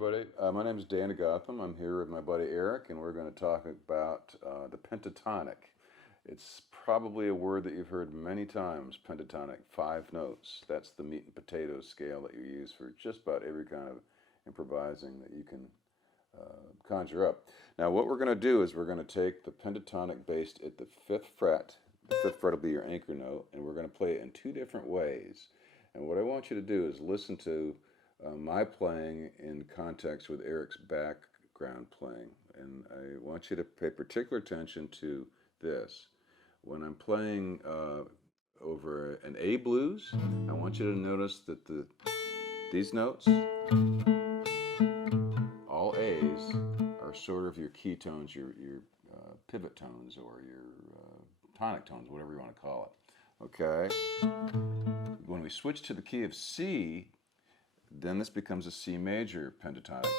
everybody. My name is Dan Gotham. I'm here with my buddy Eric, and we're going to talk about the pentatonic. It's probably a word that you've heard many times, pentatonic, 5 notes. That's the meat and potatoes scale that you use for just about every kind of improvising that you can conjure up. Now, what we're going to do is we're going to take the pentatonic based at the 5th fret. The 5th fret will be your anchor note, and we're going to play it in 2 different ways. And what I want you to do is listen to my playing in context with Eric's background playing. And I want you to pay particular attention to this. When I'm playing over an A blues, I want you to notice that these notes, all A's, are sort of your key tones, your pivot tones, or your tonic tones, whatever you want to call it. Okay? When we switch to the key of C, then this becomes a C major pentatonic.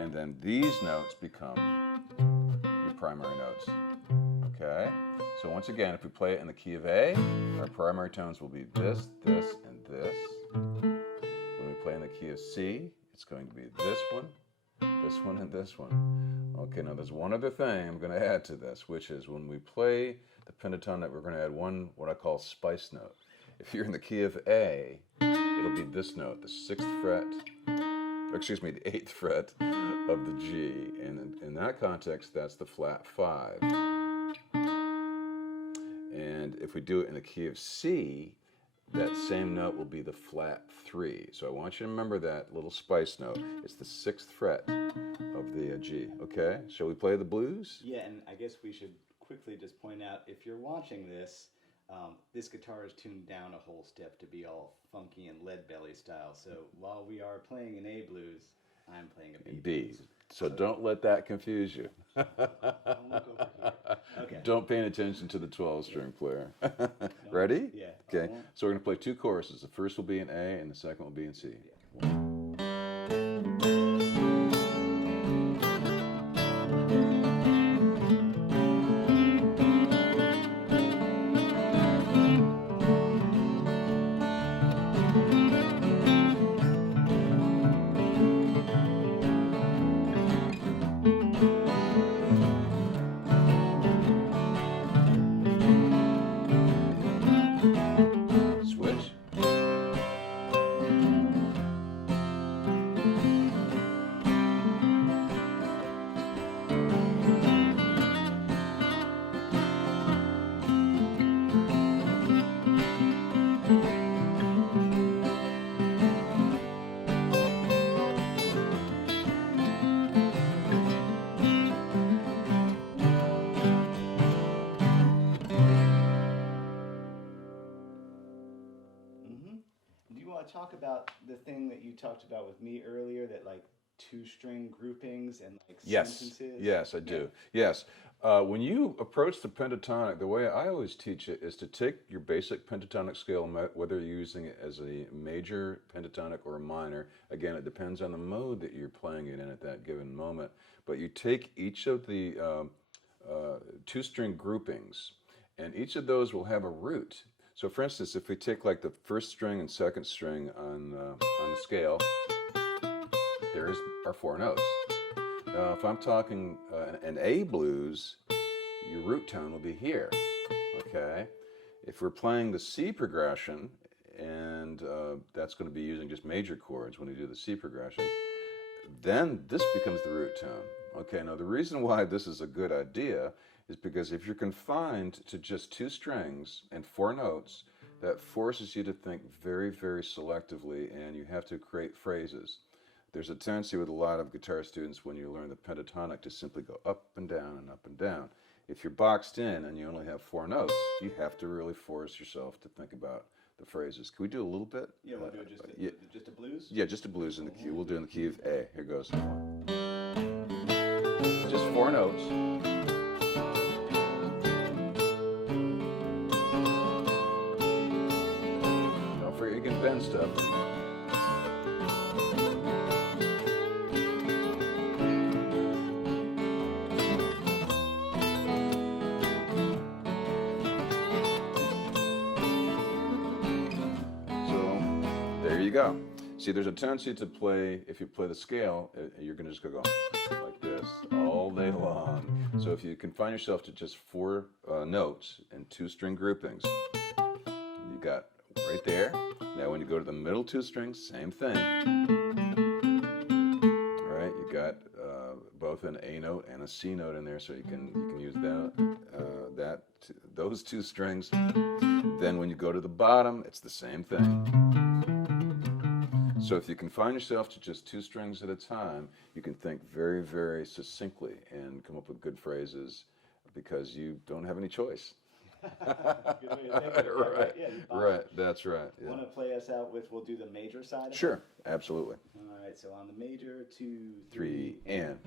And then these notes become your primary notes. Okay? So once again, if we play it in the key of A, our primary tones will be this, this, and this. When we play in the key of C, it's going to be this one, and this one. Okay, now there's one other thing I'm going to add to this, which is when we play the pentatonic, we're going to add one, what I call spice note. If you're in the key of A, it'll be this note, the 6th fret, or excuse me, the 8th fret of the G. And in that context, that's the flat 5. And if we do it in the key of C, that same note will be the flat 3. So I want you to remember that little spice note. It's the 6th fret of the G. Okay? Shall we play the blues? Yeah, and I guess we should quickly just point out, if you're watching this, this guitar is tuned down a whole step to be all funky and lead belly style. So while we are playing an A blues, I'm playing a B blues. So don't let that confuse you. Don't look over here. Okay. Don't pay attention to the 12-string player. Ready? Yeah. Okay. So we're going to play 2 choruses. The first will be in A, and the second will be in C. Yeah. Talk about the thing that you talked about with me earlier, that like 2-string groupings and like sentences. Yes, I do. Yes. When you approach the pentatonic, the way I always teach it is to take your basic pentatonic scale, whether you're using it as a major pentatonic or a minor. Again, it depends on the mode that you're playing it in at that given moment. But you take each of the 2-string groupings, and each of those will have a root. So for instance, if we take like the 1st string and 2nd string on the scale, there's our 4 notes. Now if I'm talking an A blues, your root tone will be here, okay? If we're playing the C progression, and that's going to be using just major chords when we do the C progression, then this becomes the root tone. Okay, now the reason why this is a good idea is because if you're confined to just 2 strings and 4 notes, that forces you to think very, very selectively, and you have to create phrases. There's a tendency with a lot of guitar students when you learn the pentatonic to simply go up and down and up and down. If you're boxed in and you only have 4 notes, you have to really force yourself to think about the phrases. Can we do a little bit? Yeah, we'll do just a blues? Yeah, just a blues in the key. We'll do it in the key of A. Here goes. Just 4 notes. Don't forget you can bend stuff. So go. See, there's a tendency to play, if you play the scale, you're going to just go like this all day long. So if you confine yourself to just 4 notes and 2 string groupings, you got right there. Now when you go to the middle 2 strings, same thing. All right, you got both an A note and a C note in there, so you can use those 2 strings. Then when you go to the bottom, it's the same thing. So if you confine yourself to just 2 strings at a time, you can think very, very succinctly and come up with good phrases because you don't have any choice. Good way to think of it. Right, Yeah, right, that's right. Yeah. Want to play us out with, we'll do the major side of it? Sure, absolutely. All right, so on the major, 2, 3, and.